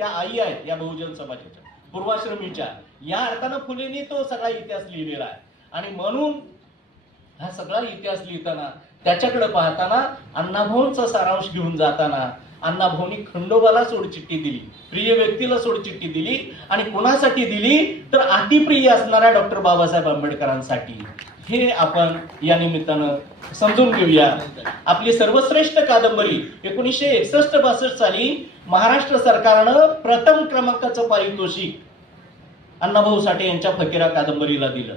त्या आई आहेत या बहुजन समाजाच्या पूर्वाश्रमीच्या. या अर्थानं फुलेंनी तो सगळा इतिहास लिहिलेला आहे. आणि म्हणून हा सगळा इतिहास लिहिताना त्याच्याकडे पाहताना अण्णाभाऊंचा सारांश घेऊन जाताना अण्णाभाऊनी खंडोबाला सोडचिठ्ठी दिली. प्रिय व्यक्तीला सोडचिठ्ठी दिली आणि कुणासाठी दिली? तर अतिप्रिय असणाऱ्या डॉक्टर बाबासाहेब आंबेडकरांसाठी. हे आपण या निमित्तानं समजून घेऊया. आपली सर्वश्रेष्ठ कादंबरी एकोणीसशे एकसष्ट बासष्ट साली महाराष्ट्र सरकारनं प्रथम क्रमांकाचं पारितोषिक अण्णाभाऊ साठे यांच्या फकीरा कादंबरीला दिलं.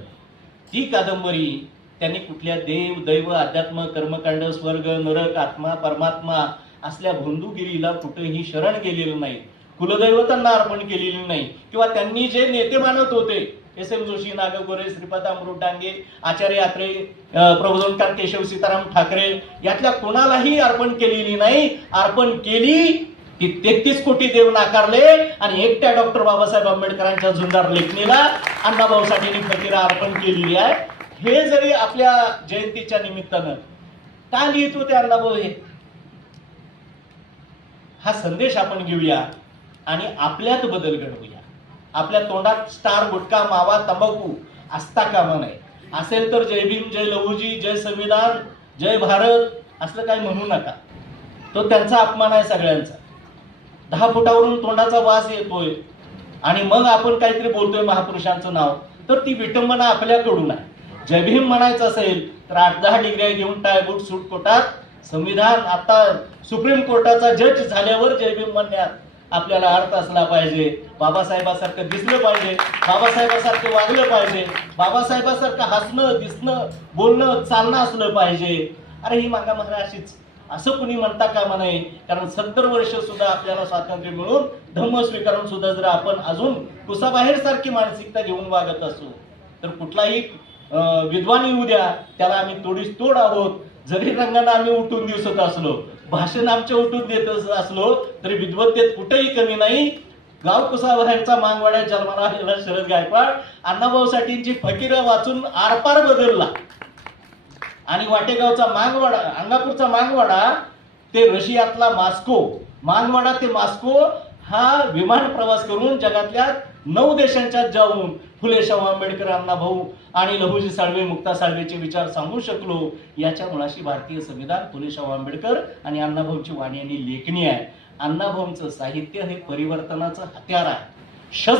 ती कादंबरी त्यांनी कुठल्या देव दैव अध्यात्म कर्मकांड स्वर्ग नरक आत्मा परमात्मा असल्या भोंदूगिरीला कुठेही शरण गेलेलं नाही कुलदैवतांना अर्पण केलेली नाही किंवा त्यांनी जे नेते मानत होते एस एम जोशी नागगोरे श्रीपाद अमृत डांगे आचार्य यात्रे प्रबोधनकार केशव सीताराम ठाकरे यातल्या कोणालाही अर्पण केलेली नाही. अर्पण केली की तेहतीस कोटी देव नाकारले आणि एकट्या डॉक्टर बाबासाहेब आंबेडकरांच्या झुंजार लेखणीला अण्णाभाऊ साठेंनी फकीरा अर्पण केलेली आहे. हे जरी आपल्या जयंतीच्या निमित्तानं का लिहित होते अण्णाभाऊ हे? हा संदेश आपण घेऊया आणि आपल्यात बदल घडवूया. आपल्या तोंडात स्टार गुटखा मावा तंबाखू असता कामा नये. असेल तर जय भीम जय लघुजी जय संविधान जय भारत असलं काही म्हणू नका. तो त्यांचा अपमान आहे सगळ्यांचा. दहा फुटावरून तोंडाचा वास येतोय आणि मग आपण काहीतरी बोलतोय महापुरुषांचं नाव तर ती विटंबना आपल्याकडून आहे. जय भीम म्हणायचं असेल तर आठ दहा डिग्र्या घेऊन टायबूट सूट कोटात संविधान आता सुप्रीम कोर्टाचा जज झाल्यावर जयभीम म्हणण्यात आपल्याला अर्थ असला पाहिजे. बाबासाहेबासारखं दिसलं पाहिजे. बाबासाहेबासारखं वागलं पाहिजे. बाबासाहेबासारखं हसणं दिसणं बोलणं चालणं असलं पाहिजे. अरे ही मागा मागा अशीच. असं कुणी म्हणता कामा नये. कारण सत्तर वर्ष सुद्धा आपल्याला स्वातंत्र्य मिळून धम्म स्वीकारून सुद्धा जर आपण अजून कुसाबाहेर सारखी मानसिकता घेऊन वागत असू तर कुठलाही विद्वान येऊ द्या त्याला आम्ही तोडीस तोड आहोत. जरी रंगाने आम्ही उठून दिसत असलो भाषण आमच्या उठून देत असलो तरी विद्वत्तेत कुठेही कमी नाही. गाव कुसाबाहेरचा मांगवाड्या जन्माला आलेला शरद गायकवाड अण्णाभाऊ साठींची फकीरं वाचून आरपार बदलला. आणि वाटेगावचा मांगवाडा अंगापूरचा मांगवाडा ते रशियातला मास्को. मांगवाडा ते मास्को हा विमान प्रवास करून जगातल्या नऊ देशांच्या जाऊन फुले शाहू आंबेडकर अण्णाभाऊ आणि लहुजी साळवे मुक्ता साळवेचे विचार सांगू शकलो याच्या मुळाशी भारतीय संविधान फुले शाहू आंबेडकर आणि अण्णाभाऊची वाणी आणि लेखणी आहे. अण्णाभाऊंचं साहित्य हे परिवर्तनाचं हत्यार आहे. शस्त्र